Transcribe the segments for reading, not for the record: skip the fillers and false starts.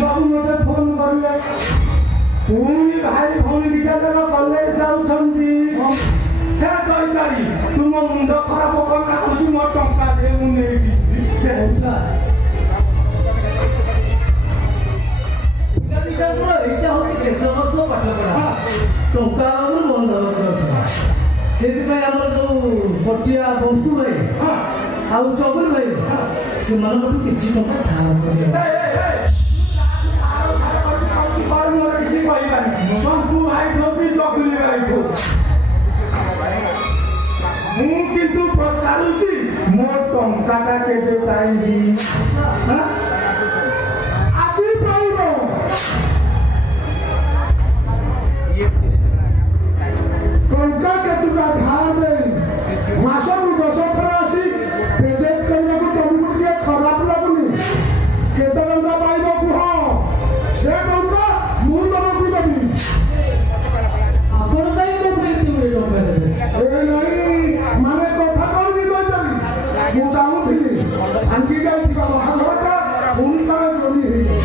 बाबू मते फोन करले पुणी भाई भौणी दिटा जगह कॉलेज जाउछंती हे कइतारी तुम मुंड खराब करना खुजी मो टंका दे मु नै पैसा ପିଲାଦିଟା ମୋର ଏଇଟା ହଉଛି ଶେଷ ବର୍ଷ ପାଠ ପଢ଼ା ଟଙ୍କା ଆମର ବନ୍ଦ ହେବାକୁ ଯାଉଥିଲା ସେଥିପାଇଁ ଆମର ଯୋଉ ପଟିଆ ବଙ୍କୁ ଭାଇ ଆଉ ଚଗୁଲ ଭାଇ ସେମାନଙ୍କଠୁ କିଛି ଟଙ୍କା ଧାର କରିବା କିଛି କହିବାନି ବଙ୍କୁ ଭାଇ ଠୋପି ଚଗୁଲି ଭାଇ ଠୋ ମୁଁ କିନ୍ତୁ ପଚାରୁଛି ମୋ ଟଙ୍କାଟା କେବେ ପାଇବି ଆଜି ପାଇବ ଟଙ୍କା କେତୁଟା ଧାର ଦେଇ ମାସକୁ 10 ଥର ଆସି ପେଜେଟ୍ କରିବାକୁ ତମକୁ ଟିକେ ଖରାପ ଲାଗୁନି କେତେ ଟଙ୍କା ପାଇବ କୁହ ସେ ଟଙ୍କା ମୁଁ ତମକୁ ଦେବି ଆପଣ କାହିଁ ମୋ ପାଇଁ ଏତେ ଗୁଡ଼ିଏ ଟଙ୍କା ଦେବେ ଏ ନାଇଁ ମାନେ କଥା କହିବି କହିଦେବି ମୁଁ ଚାହୁଁଥିଲି ଭାଙ୍ଗି ଯାଇଥିବା ବାହାଘରଟା ପୁଣି ଥରେ ଯୋଡ଼ି ହେଇଯାଉ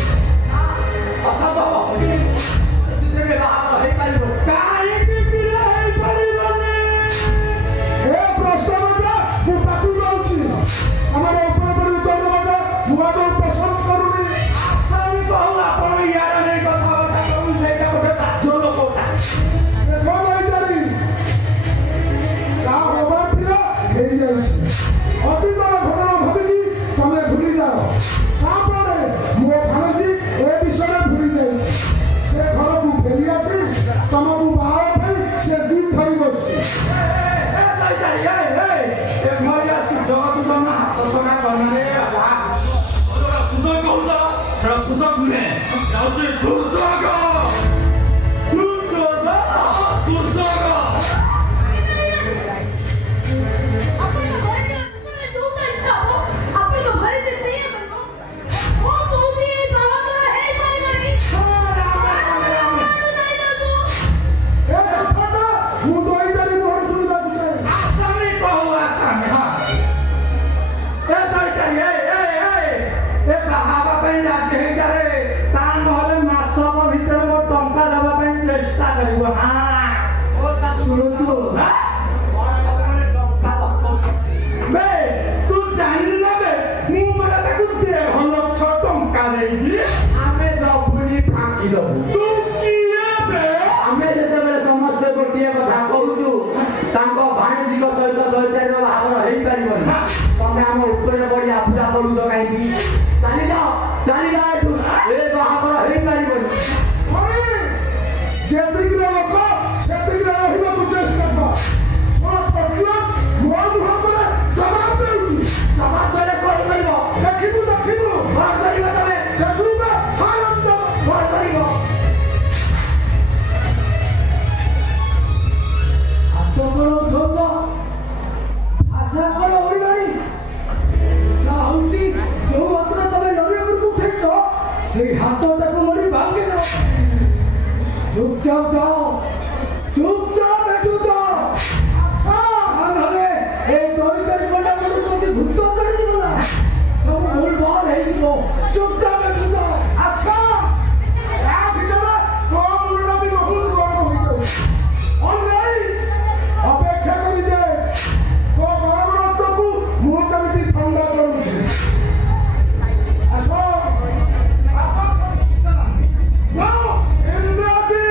ଏ ପ୍ରସ୍ତାବଟା ମୁଁ ତାକୁ ଦଉଛି ଆମର ଉପରେ ପରି ଉତ୍ତର ଦେବାଟା ମୁଁ ଆଗ ପସନ୍ଦ କରୁନି ଆପଣ ଇଆଡେ ନେଇ କଥାବାର୍ତ୍ତା କରୁ ସେଇଟା ଗୋଟେ ରାଜ୍ୟ ଲୋକଟା ଦେଖ ଯାଇପାରି ଯାହା ହବାର ଥିଲା ହେଇଯାଇଛି ଅତୀତର ଘଟଣା ଭାବିକି ତମେ ଭୁଲି ଯାଅ ତାପରେ ମୋ ଭାଣଜୀ ଏ ବିଷୟରେ ଭୁଲି ଯାଇଛି ସେ ଘରକୁ ଫେରି ଆସି ତମକୁ ବାହାର ପାଇଁ ସେ ଦିନ ଧରି ବସିଛି ଏ କଥାଟା ମୁଁ ଦଇଦାରି ମୋହର ଶୁଣିବାକୁ ଚାହେଁ ଶୁଣନ୍ତୁ ଆମେ ଦବୁନି ଫାଙ୍କି ଦବୁ ଆମେ ଯେତେବେଳେ ସମସ୍ତେ ଗୋଟିଏ କଥା କହୁଛୁ ତାଙ୍କ ଭାଣିଜୀଙ୍କ ସହିତ ଦୈତାରୀର ବାହାଘର ହେଇପାରିବନି ତମେ ଆମ ଉପରେ ପଡ଼ି ଆପୁରା କରୁଛ କାହିଁକି ଚାଲିଯାଅ ଏଠୁ ଏ ବାହାଘର ହେଇପାରିବନି ଯେତିକି ଲୋକ ସେତିକି ରହିବାକୁ ଚେଷ୍ଟା କର ଶୁଣ ଛୋଟିଆ ମୋ ମୁହଁରେ ଜବାବ ଦେଉଛି ଜବାବ ଦେଲେ କଣ କରିବ ଦେଖିବୁ କଣ କରିବ ତମେ ଦେଖିବୁ ଆନନ୍ଦ କଣ କରିବ ହାତ କଣ ଉଠଉଛ ଭାଷା କଣ ଓଳିଲାଣି ଇଚ୍ଛା ହଉଛି ଯୋଉ ହାତରେ ତମେ ଲଢିଆ ଉପରକୁ ଉଠେଇଛ ସେଇ ହାତଟାକୁ ମୋଡ଼ି ଭାଙ୍ଗିଦେବ ଚୁପଚାପ ଯାଅ ଚୁପଚାପ ଏଠୁ ଯାଅ ନହେଲେ ଏଇ ଦଳିତାରୀ କଣ୍ଡା କରୁଛନ୍ତି ଭୂତ ଚଢ଼ିଯିବ ନା ସବୁ ଭୁଲ ଭଲ ହେଇଯିବ ଚୁପଚାପ ଏଠୁ ଯାଅ ଆଚ୍ଛା ୟା ଭିତରେ ତୋ ମୁଣ୍ଡଟା ବି ବହୁତ ଗରମ ହୋଇଯାଉଛି ଅପେକ୍ଷା କରିଦେ ତୋ ଗରମ ରକ୍ତକୁ ମୁଁ କେମିତି ଥଣ୍ଡା କରୁଛି ଆସ ଇନ୍ଦ୍ରାଦୀ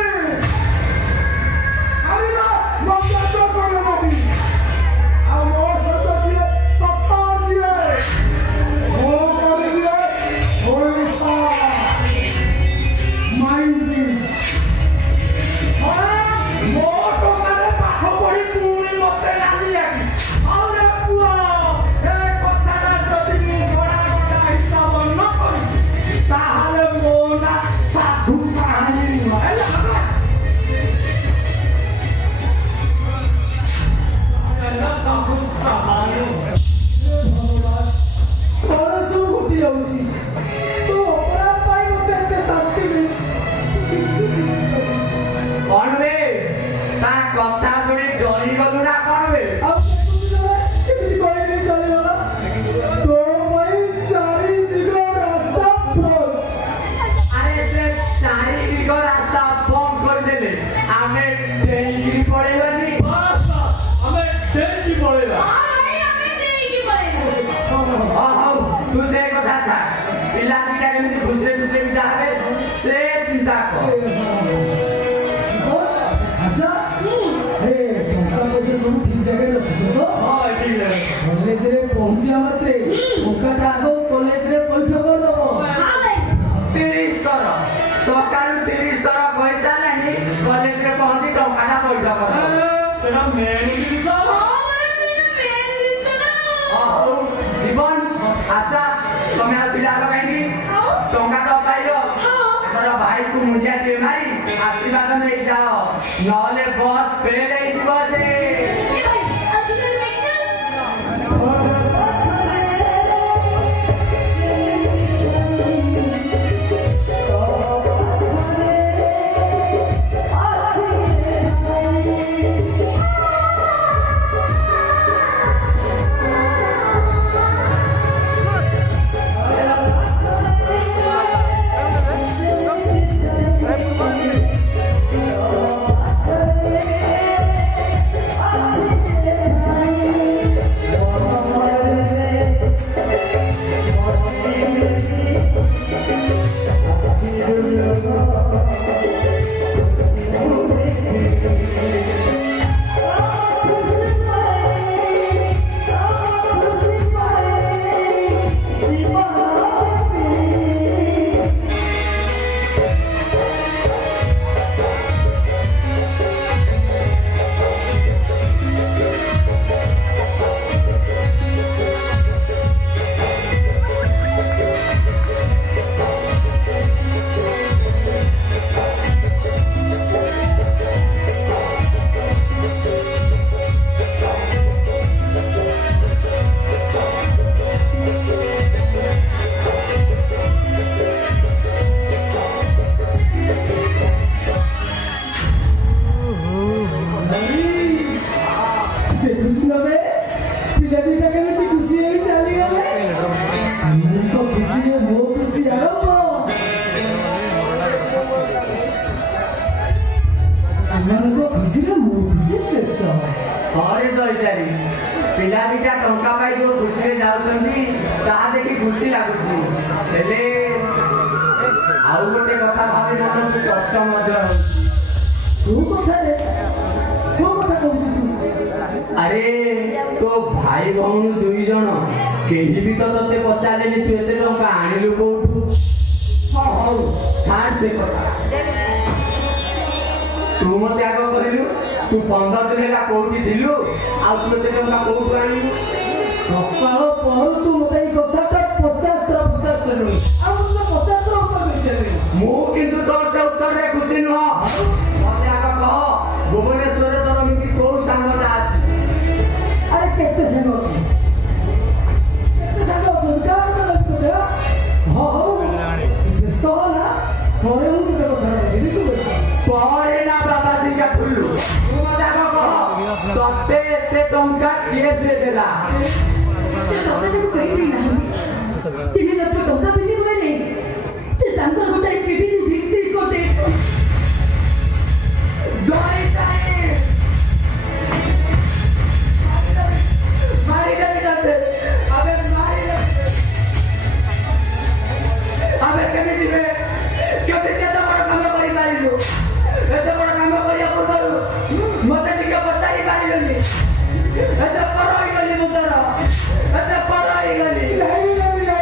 ଭାଇକୁ ମୁଣ୍ଡିଆଟିଏ ମାରି ଆଶୀର୍ବାଦ ନେଇଯାଅ, ନହେଲେ ବସ୍ ଫେଲ୍ ହେଇଯିବ ଯେ। अरे दईतारी पिला दिटा टंका पाई जो खुशी रे जाउछंती ता देखि खुशी लागुछि हेले आउ गोटे कथा भाबी मन कष्ट मध्य तू कथा रे को कथा कहू तू अरे तो भाई भौणी दुई जण केही भी तो तते पचारेनी तू एते टंका आनिलु कोठू हां हौ छाड़ से कथा तू मते आगो कहलु तू 15 दिन हेला कोठी थिलु आ तू एते टंका कोठू आनिलु सकाळ पहर तू मते ई कथाटा 50 थर पचारनु आ तू 50 थर उत्तर देछे मो किंतु तोर से उत्तर रे खुशी न मते आगो कह भुवनेश्वर रे तोर मिकी को संगता अछि अरे केते संग अछि केते संग अछि का कथा लगतो दे हो हो व्यस्त हो ना मोरे मु ते कथा बुझी तू परे ना बाबा दी का फुल्लू तू मते आगो कह तते एते टंका किए से देला से टंका देखो कहीं नहीं ना 3 लाख टंका बिनी होले से तांकर गोटा किडनी बिक्री करते दई जाए मारी जाए जाते अबे मारी जाते अबे केने दिबे केते केते बड़ काम करि पारिलु एते बड़ काम करिया पूर्वरु मते टिके बताई पारिलनि एते परई गली मुदर एते परई गली नहीं नहीं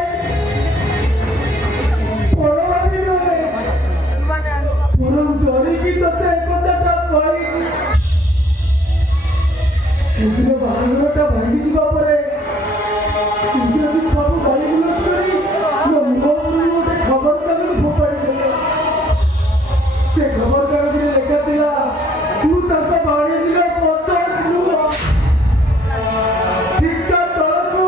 पड़ो आबी रे परम डरी की तते एकताटा कहि सेदिन बाहागरटा भांगी जिबा परे इंद्रजी बाबू गाली गुलज करी मो मुखपुरी गोटे खबर कागज फोपाड़ी देले से खबर कागज रे लेखा थिला तू ताका बाड़ी जिला पसंद नुह ठीक तलकू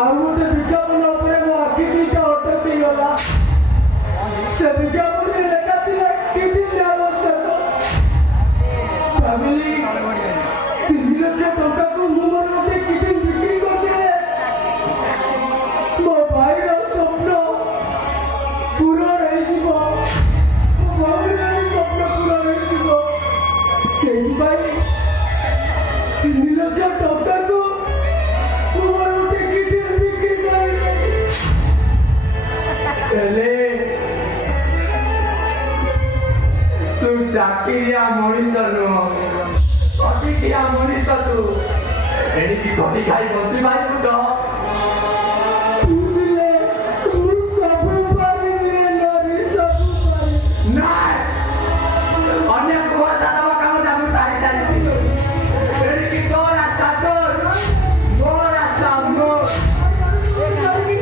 ଆଉ ଗୋଟେ ବିଜ୍ଞାପନ ଉପରେ ମୋ ଆଖି ଦୁଇଟା ଅଟକ ଦେଇଗଲା ସେ ବିଜ୍ଞାପନରେ ଲେଖା ଥିଲା କିଡନୀ ଆବଶ୍ୟକ ଭାବିଲି 3 ଲକ୍ଷ ଟଙ୍କାକୁ ମୁଁ ମୋର ଗୋଟେ କିଡନୀ ବିକ୍ରି କରିଦେଲେ ମୋ ଭାଇର ସ୍ୱପ୍ନ ପୂରଣ ହେଇଯିବ ମୋ ଭଉଣୀର ସ୍ୱପ୍ନ ପୂରଣ ହେଇଯିବ ସେଇଥିପାଇଁ 3 ଲକ୍ଷ ଟଙ୍କାକୁ ମୁଁ ମୋର ଗୋଟେ କିଡନୀ ବିକ୍ରି କରିଦେଲି ଏଲେ ତୁ ଚାକିରିଆ ମଣିଷ ନୁହ ଅଟିକିଆ ମଣିଷ ତୁ ଏଣିକି ଘଟି ଖାଇ ବଞ୍ଚି ପାରିବୁ ତ ତୁ ଦିଲେ ମୁଁ ସବୁ ପାରିବି ରେ ନାରୀ ସବୁ ପାରିବି ନାଇଁ ଅନ୍ୟକୁ ଭରସା ଦେବା କାମଟା ମୁଁ ସାରି ସାରିଛି ଏଣିକି ତୋ ରାସ୍ତା ତୋର ମୋ ରାସ୍ତା ମୋର ଶୁଣିବି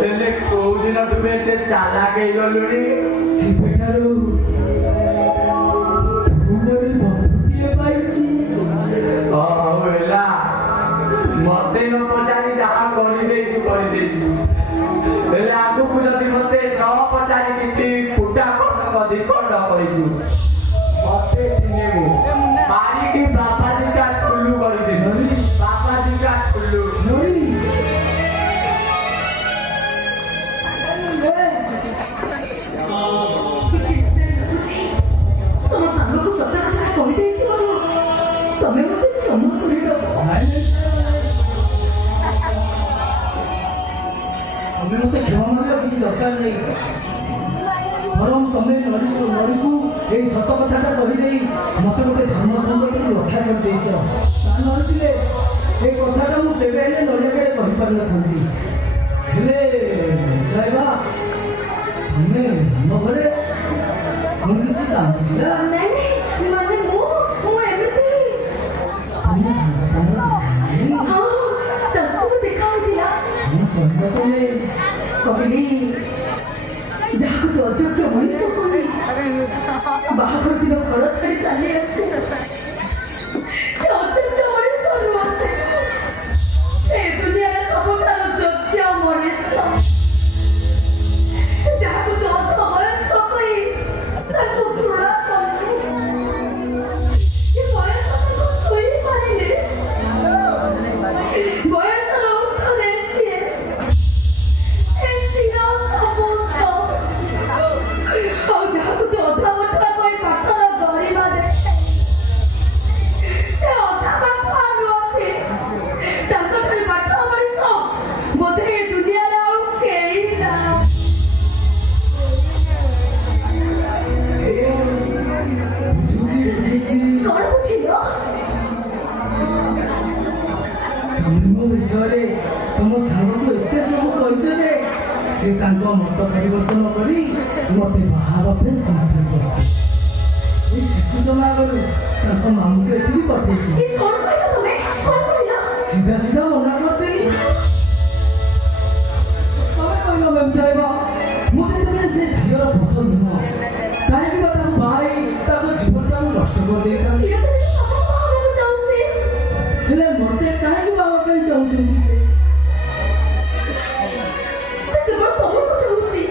ହେଲେ କୋଉ ଦିନ ତୁମେ ଏତେ ଚାଲାକ ହେଇଗଲୁଣି? ସେବେଠାରୁ ଭୁଲରେ ବନ୍ଧୁଟିଏ ପାଇଛି। ହଉ ହେଲା, ମତେ ନ ପଚାରି ଯାହା କରିଦେଇଛୁ କରିଦେଇଛୁ। ହେଲେ ଆଗକୁ ଯଦି ମତେ ନ ପଚାରି କିଛି ଫୁଟା ଖଣ୍ଡ ଧିଖଣ୍ଡ କହିଛୁ, ମତେ ଚିହ୍ନିବୁ। ମାରିକି ବାପା ଦିଟା ଠୁଲୁ କରିଦେବି। ବାପା ଦିଟା ଠୁଲୁ। ତମ ସାଙ୍ଗକୁ ସତ କଥା କହିଦେଇଥିବାରୁ ତମେ ମତେ କ୍ଷମା କରିଦବ। ତମେ ମତେ କ୍ଷମା ମାରିବା କିଛି ଦରକାର ନାହିଁ। ବରଂ ତମେ ନରିକୁ ଏଇ ସତ କଥାଟା କହିଦେଇ ମତେ ଗୋଟେ ଧର୍ମ ସଙ୍କଟରୁ ରକ୍ଷା କରିଦେଇଛ। ତା ନଥିଲେ ଏ କଥାଟା ମୁଁ କେବେ ହେଲେ ନରିଆରେ କହିପାରିନଥାନ୍ତି। ହେଲେ ସାହେବା, ତମେ ଆମ ଘରେ ମୋର କିଛି କାମ ଥିଲା। ନାଇଁ ମାନେ ମୁଁ ଏମିତି ତମେ ସାଙ୍ଗ ତମର ହଁ ତା ସହିତ ଦେଖା ହୋଇଥିଲା। କହିବା ତମେ କହିଲି ଯାହାକୁ ତୁ ଅଯୋଗ୍ୟ ମଣିଷ କଲି ବାହାଘର ଦିନ ଘର ଛାଡି ଚାଲି ଆସେ ସେ ଅଯୋଗ୍ୟ ମଣିଷ ନୁହନ୍ତି। ଏ ଦୁନିଆରେ ସବୁଠାରୁ ଯୋଗ୍ୟ ମଣିଷ ଯାହାକୁ ତୁ ଅଧବୟସ୍କ କହି ତାକୁ ଘୃଣା କଲୁ। ଏ ବୟସ ତାକୁ ଛୁଇଁ ପାରିଲେ ବୟସର ଉର୍ଦ୍ଧ୍ୱରେ ସିଏ ଚିର ସବୁଜ। ଆଉ ଯାହାକୁ ତୁ ଅଧା ମଠୁଆ କହି ପାଠର ଗରିମା ଦେଖେ ସେ ଅଧା ପାଠୁଆ ନୁହନ୍ତି। ତାଙ୍କ ଠାରୁ ପାଠ ମଣିଷ ବୋଧେ ଏ ଦୁନିଆରେ ଆଉ କେହି ନାହିଁ। କଣ ବୁଝିଲ? ତମେ ମୋ ବିଷୟରେ ତମ ସାଙ୍ଗକୁ ଏତେ ସବୁ କହିଛ ଯେ ସେ ତାଙ୍କ ମତ ପରିବର୍ତ୍ତନ କରି ମତେ ବାହା ହେବା ପାଇଁ ଚିନ୍ତା କରିଛି। ଏଇ କିଛି ସମୟ ଆଗରୁ ତାଙ୍କ ମାମୁଁକୁ ଏଠିକି ପଠେଇଥିଲି। ଏ କଣ କହିଲ ତମେ? କଣ କହିଲ? ସିଧା ସିଧା ମନା କରିଦେଲି। ତମେ କହିଲ ମ୍ୟାମ୍ ସାହେବ, ମୁଁ ଯେତେବେଳେ ସେ ଝିଅର ପସନ୍ଦ ନୁହଁ, କାହିଁକି ବା ତାକୁ ବାହାଇ ତାଙ୍କ ଜୀବନଟାକୁ ନଷ୍ଟ କରିଦେଇଥାନ୍ତି। ଝିଅ ତ ତମକୁ ବାହାବାକୁ ଚାହୁଁଛି। ହେଲେ ମତେ କାହିଁକି ବାବା ପାଇଁ ଚାହୁଁଛନ୍ତି ସେ? ସେ କେବଳ ତମକୁ ଚାହୁଁଛି।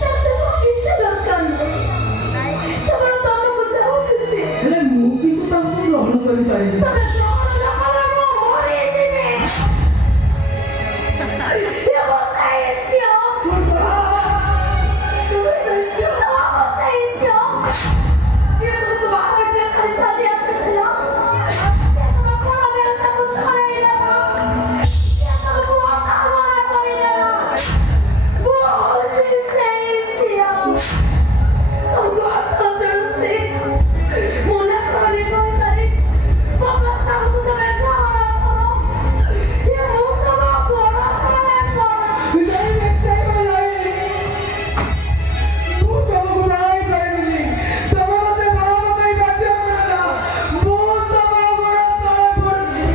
ତାର ସବୁ କିଛି ଦରକାର ନାହିଁ। କେବଳ ତମକୁ ଚାହୁଁଛି ସେ। ହେଲେ ମୁଁ କିନ୍ତୁ ତାଙ୍କୁ ଗ୍ରହଣ କରିପାରିବି। ତମେ ଗ୍ରହଣ ନ କଲେ ମୁଁ ମରିଯିବି। ଏ ବସାଇ ଝିଅ। ବସାଇ ଝିଅ। ଯିଏ ତମକୁ ବାହା କରିଦିଅ ଖାଲି ଚାଲି ଆସିଥିଲ। ସେ ତମ କୋଳ ବ୍ୟବସ୍ଥାକୁ ଛଡ଼େଇ ନେବ। ସେ ତମକୁ ଅକାମରା କରିଦେବ। ମୁଁ ହଉଛି ସେଇ ଝିଅ। ତମକୁ ହାତ ଯୋଡୁଛି। ମନା କରନି କହିସାରି ମୋ ପ୍ରସ୍ତାବକୁ ତମେ ଗ୍ରହଣ କର। ଏ ମୁଁ ତମ ଗୋଡ଼ ତଳେ ପଡ଼। ମୁଁ ତମକୁ ବାହା ହେଇପାରିବିନି। ତମେ ମତେ ବାହା ହେବା ପାଇଁ ବାଧ୍ୟ କର ନା। ମୁଁ ତମ ଗୋଡ଼ ତଳେ ପଡୁଛି।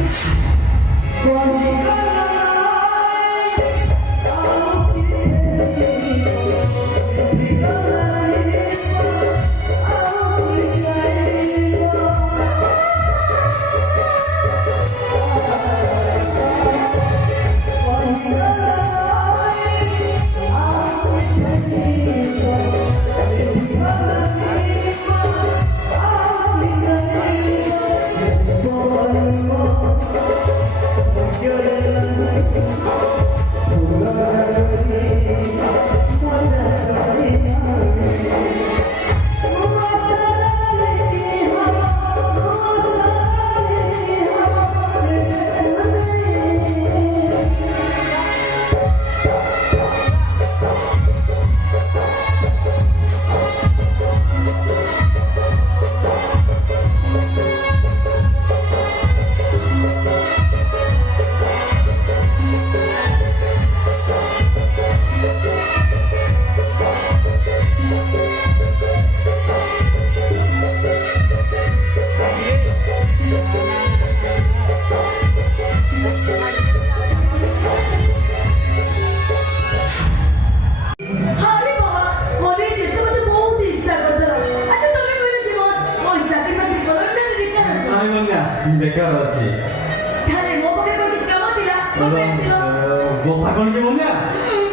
କଥା କ'ଣ କି ବନ୍ୟା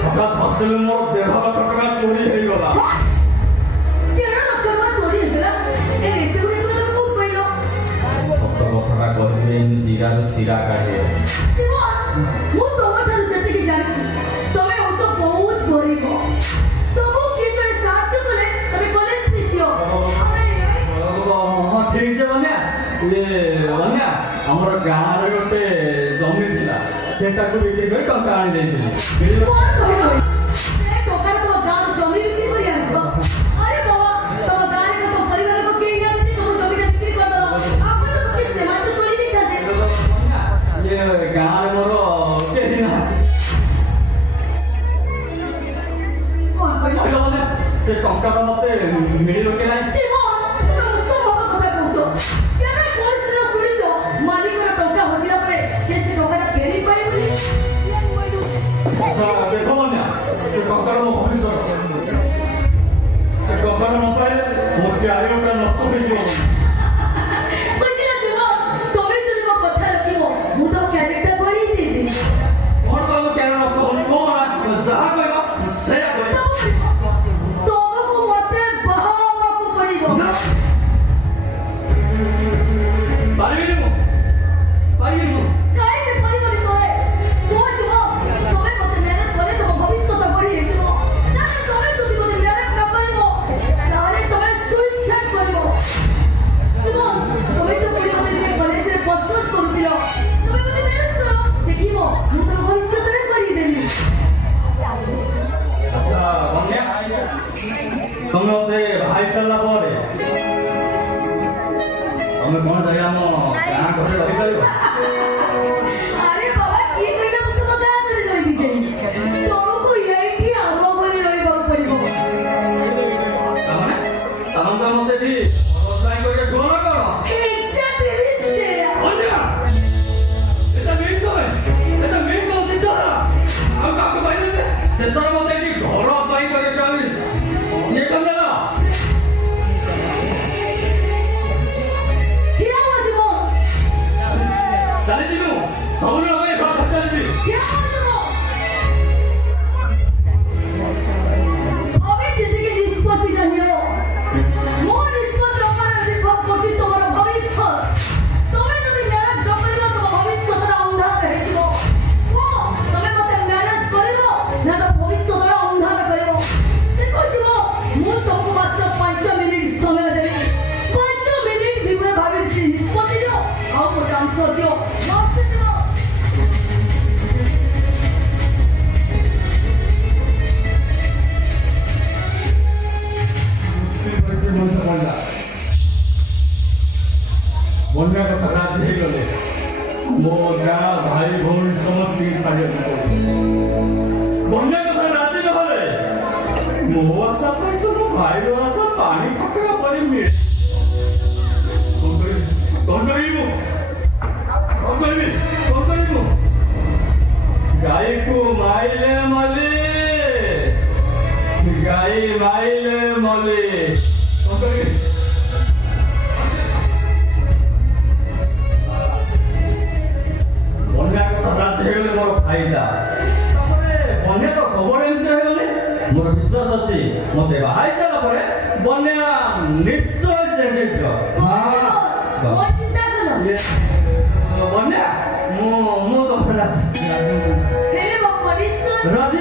ହଠାତ୍ ହଷ୍ଟେଲରେ ମୋର 1.5 ଲକ୍ଷ ଟଙ୍କା ଚୋରି ହେଇଗଲା। 1.5 ଲକ୍ଷ ଟଙ୍କା ଚୋରି ହେଇଗଲା? ଏତେ ଗୁଡ଼ିଏ ଚୋରି ତମେ କୋଉଠୁ ପାଇଲ? ସତ କଥାଟା କହିଲେ ଏମିତି ଜିରାରୁ ଶିରା କାଢ଼େ। ମୁଁ ତମଠାରୁ ଯେତିକି ଜାଣିଛି ତମେ ହଉଛ ବହୁତ ଗରିବ। ତମକୁ କିଏ ଜଣେ ସାହାଯ୍ୟ କଲେ ତମେ କଲେଜ ଫିସ୍ ଦିଅ। ହଁ ଠିକ୍ ଯେ ବନ୍ୟା ବନ୍ୟା ଆମର ଗାଁରେ ଗୋଟେ ଜମି ଥିଲା ସେଟାକୁ ବିକ୍ରି କରି ଟଙ୍କା ଆଣି ଦେଇଥିଲି। କଣ କହିଲ? ଏ ଟଙ୍କାରେ ତମ ଗାଁର ଜମି ବିକ୍ରି କରି ଆଣିଛ? ଆରେ ବାବା, ତମ ଗାଁରେ ତମ ପରିବାର ଲୋକ କେହି ନାହାନ୍ତି ଯେ ତମ ଜମିଟା ବିକ୍ରି କରିଦବ। ଆପଣ ତ କିଏ ସେମାନେ ତ ଚଳି ଯାଇଥାନ୍ତେ। ଗାଁରେ ମୋର କେହି ନାହାନ୍ତି। କଣ କହିଲ? କହିଲ ବନ୍ୟା ସେ ଟଙ୍କାଟା ମତେ ମିଳିବ କି ନାହିଁ? ଜୀବନ, ତମେ ଅସମ୍ଭବ କଥା କହୁଛ। କେବେ ପରିସ୍ଥିତିର ଶୁଣିଛ ମାଲିକର ଟଙ୍କା ହଜିଲା ପରେ ସେ ଟଙ୍କାଟା ଫେରି ପାରିବନି? ଦେଖ ବନ୍ୟା ସେ ଟଙ୍କାର ମୋ ଭବିଷ୍ୟତ। ସେ ଟଙ୍କାର ନ ପାଇଲେ ମୋ କ୍ୟାରିୟରଟା ନଷ୍ଟ ହେଇଯିବ। ବୁଝିଲ ଜୀବନ, ତମେ ଯଦି ମୋ କଥା ରଖିବ ମୁଁ ତମ କ୍ୟାରେକ୍ଟର କରିଦେବି। କ'ଣ ତମ କ୍ୟାରିୟର ନଷ୍ଟ ହବନି? କ'ଣ ଯାହା କହିବ ସେଇଆ କହିବ। ତମକୁ ମତେ ବାହା ହବାକୁ ପଡ଼ିବ। ପାରିବିନି ମୁଁ ପାରିବିନି ମୁଁ। କାହିଁକି ପାରିବନି ତମେ? କହୁଛ ତମେ ମତେ ମ୍ୟାରେଜ କଲେ ତମ ଭବିଷ୍ୟତ ଗଢ଼ି ହେଇଯିବ। ନା ତମେ ଯଦି ମତେ ମ୍ୟାରେଜ ନ କରିବ ତାହେଲେ ତମେ ସୁଇସାଇଡ୍ କରିବ। ଜୀବନ, ତମେ ତ କହିଲ ମତେ ଟିକେ କଲେଜରେ ପସନ୍ଦ କରୁଥିଲ। ତମେ ମତେ ମ୍ୟାରେଜ କର, ଦେଖିବ ମୁଁ ତମ ଭବିଷ୍ୟତରେ କରିଦେବି। ଆଚ୍ଛା ବନ୍ୟା ତମେ ମତେ ଭାଇ ସାରିଲା ପରେ ତମେ କ'ଣ ଯାଇ ଆମ ଗାଁ ଘରେ ରହିପାରିବ? ଆରେ ବାବା, କିଏ କହିଲା ମୁଁ ତମ ଗାଁ ଘରେ ରହିବି ଯାଇ? ତମକୁ ଏଇଠି ଆମ ଘରେ ରହିବାକୁ ପଡ଼ିବ। ତାମାନେ ମତେ ଏଠି ଅଧ୍ୟାୟ କରିକି ତୁଳନ କର। ଏକ୍ଜାକ୍ଟଲି ସେଇଆ। ବନ୍ୟା ଏଟା ମେନ୍ ତମେ ଏଟା ମେନ୍ ତମ ଚିନ୍ତାଧାରା। ଆଉ କାହାକୁ ପାଇଲେ ଯେ ଶେଷରେ ମତେ ଏଠି ଘର ପାଇଁ କରିକି ଇଏ କରିଦେଲ। ଠିଆ ହୁଅ ଜୀବନ। ଚାଲିଯିବି ମୁଁ ସବୁ ଲଗାଇ ଘର ଚାଲିଯିବି। ଠିଆ ହୁଅ ଜୀବନ। ଅବେ ଯେତିକି ନିଷ୍ପତ୍ତିଟା ନିଅ, ମୋ ନିଷ୍ପତ୍ତି ଉପରେ ନିର୍ଭର କରୁଛି ତମର ଭବିଷ୍ୟତ। ତମେ ଯଦି ମ୍ୟାରେଜ ନ କରିବ ତମ ଭବିଷ୍ୟତର ଅନ୍ଧାର ହେଇଯିବ। ତମେ ମତେ ମ୍ୟାରେଜ କରିବ ନା ତମ ଭବିଷ୍ୟତର ଅନ୍ଧାର କରିବ? ଦେଖ ଜୀବ, ମୁଁ ତମକୁ ମାତ୍ର 5 ମିନିଟ୍ ସମୟ ଦେବି। 5 ମିନିଟ୍ ଭିତରେ ଭାବିକି ନିଷ୍ପତ୍ତି ଦିଅ ଆଉ ଗୋଟେ ଆନ୍ସର ଦିଅ। ନଷ୍ଟ ଯିବ। ବନ୍ୟା କଥା ରାଜି ହେଇଗଲେ ମୋ ଗାଁ ଭାଇ ଭଉଣୀ ସମସ୍ତଙ୍କୁ ଛାଡ଼ିବାକୁ ପଡ଼ିବ। ବନ୍ୟା କଥା ରାଜି ନହେଲେ ମୋ ଆଶା ସହିତ ମୋ ଭାଇର ଆଶା ପାଣି ପକେଇବା ପରି ମିଳେ। କ'ଣ କରିବି ମୁଁ? ଗାଈକୁ ମାଇଲେ ମଲି ଗାଈ ମାଇଲେ ମଲି। କ'ଣ କରିବି? ବନ୍ୟା କଥା ରାଜି ହେଇଗଲେ ମୋର ଫାଇଦା। ତାପରେ ବନ୍ୟା ତ ସବୁବେଳେ ଏମିତି ହେଇଗଲେ ମୋର ବିଶ୍ୱାସ ଅଛି ମତେ ବାହା ହେଇସାରିଲା ପରେ ବନ୍ୟା ନିଶ୍ଚୟ ଚେଞ୍ଜ ହେଇଯିବ। କଣ ଚିନ୍ତା କର? ବନ୍ୟା ମୁଁ ତମେ ରାଜି ହେଲେ ମୋ କଣ୍ଡିସନ ରାଜି